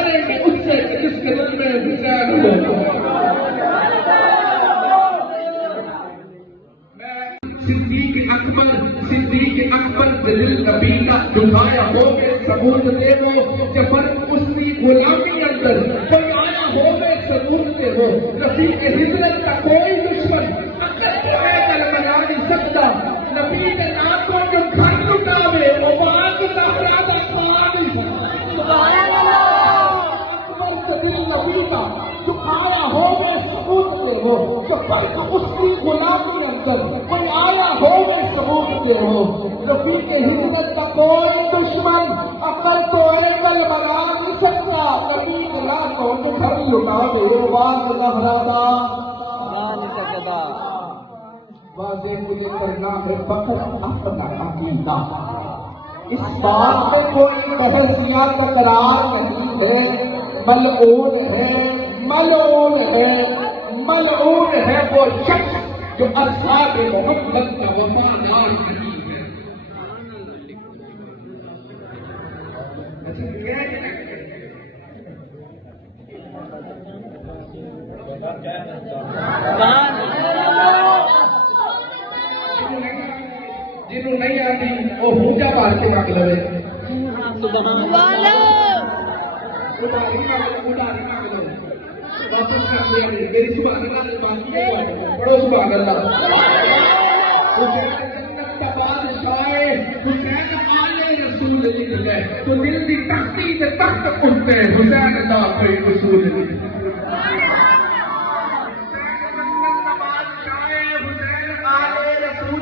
کریں گے اس سے جس کے دل میں حسین ہو۔ صدیق اکبر دل نبی کا دکھایا ہو گئے ثبوت دے وہ جبر اس کی غلامی اندر کوئی آیا ہو گئے ثبوت دے وہ رفیق ہجرت کا کوئی دشمن اگر تو ہے کربلا نہیں سکتا نبی کے نام کو جو گھر لٹاوے وہ بات زہرا کا کھا نہیں سکتا۔ سبحان اللہ۔ اکبر صدیق نبی کا دکھایا ہو گئے ثبوت دے وہ جبر اس کی غلامی اندر کوئی آیا ہو گئے ثبوت دے وہ رفیق ہجرت کا کوئی دشمن عقل تو ایکل بنا نہیں سکتا نبی کے نام کو جو گھر لٹاوے وہ بات زہرا کا کھا نہیں سکتا۔ واضح مجھے کرنا ہے فقط اپنا عقیدہ، اس بات میں کوئی بحث یا تکرار نہیں ہے۔ ملعون ہے ملعون ہے ملعون ہے وہ شخص جو اصحاب محمد کا وفادار نہیں ہے۔ جنہوں نہیں آتی وہ پوجا پاٹ کے کٹ لے واپس کر دیا میری سبحان اللہ باقی پڑھو سبحان اللہ۔ جنت کا بادشاہ حسین آلے رسول لکھ لے تو دل دی تختی تے تخت اٹھتے حسین دا کوئی رسول لکھ لے۔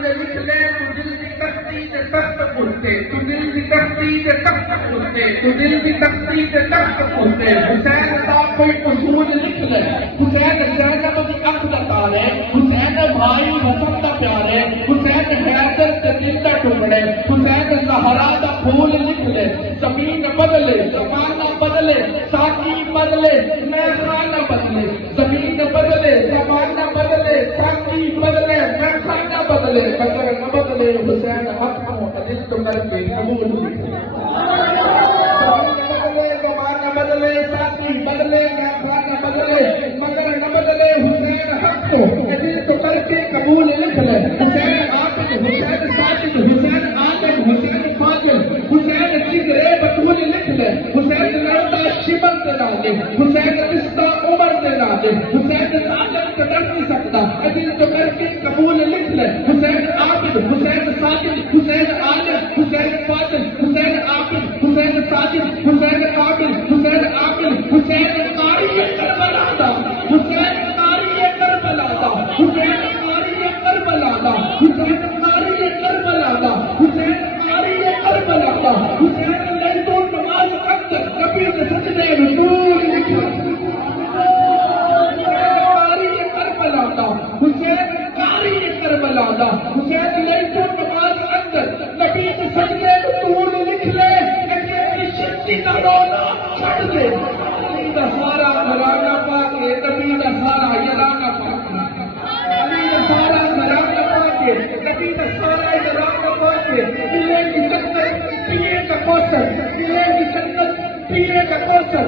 لکھ لے تو دل کی تختی سے تخت اٹھتے تو دل کی تختی سے تخت اٹھتے تو دل کی تختی سے تخت اٹھتے۔ حسین کا کوئی اصول لکھ لے حسین زینب کی اکھ دا تار ہے حسین بھائی حسن دا پیار ہے حسین حیدر کے دل دا ٹکڑے حسین زہرا دا پھول لکھ لے۔ زمین بدلے زمانہ بدلے ساتھی بدلے میخانہ بدلے زمین بدلے زمانہ بدلے ساتھی بدلے میخانہ بدلے مگر نہ بدلے حسین حق کو عدل تو کر کے قبول بدلے زمانہ بدلے ساتھی بدلے میخانہ بدلے مگر نہ بدلے حسین حق کو عدل تو کر کے قبول لکھ لے۔ حسین عابد حسین ساجد حسین عادل حسین فاضل حسین جگرے بطول لکھ لے۔ حسین لڑتا شمر سے لاگے حسین رشتہ عمر سے لاگے حسین ساجد قدر نہیں سکتا عدل تو کر کے قبول لکھ لے۔ حسین عابد حسین ساجد حسین عادل حسین فاضل حسین عابد حسین ساجد حسین عابد حسین عاقل حسین قاری کربلا دا حسین قاری کربلا دا حسین قاری کربلا دا حسین قاری کربلا دا حسین قاری کربلا دا حسین لیلۃ النماز اکثر نبی کے سجدے رکوع لکھا قاری کربلا دا حسین قاری کربلا دا حسین لیلۃ النماز اکثر نبی کے سجدے رکوع لکھ لے کہ شکتی کا رونا چھڑ دے علی دا سارا گھرانہ پاک نبی دا سارا یارانہ پاک علی دا سارا گھرانہ پاک نبی دا سارا یارانہ پاک پیے کی جنت پیے کا کوثر پیے کی جنت پیے کا کوثر